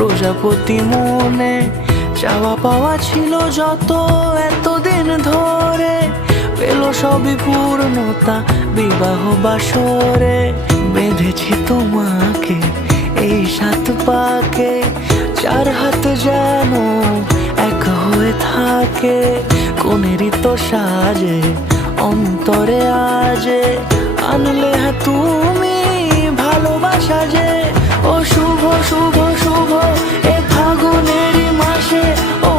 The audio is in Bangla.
প্রজাপতি মনে চাওয়া পাওয়া ছিল যত এতদিন ধরে, পেল সবই পূর্ণতা বিবাহ বাসরে। বেঁধেছি তোমাকে এই 7 পাকে, 4 হাত যেন এক হয়ে থাকে। কোনেরই তো সাজে অন্তরে আজে আনলে হ্যাঁ তুমি ভালোবাসা যে। ও শুভ শুভ শুভ এ ফাগুনেরই মাসে, ও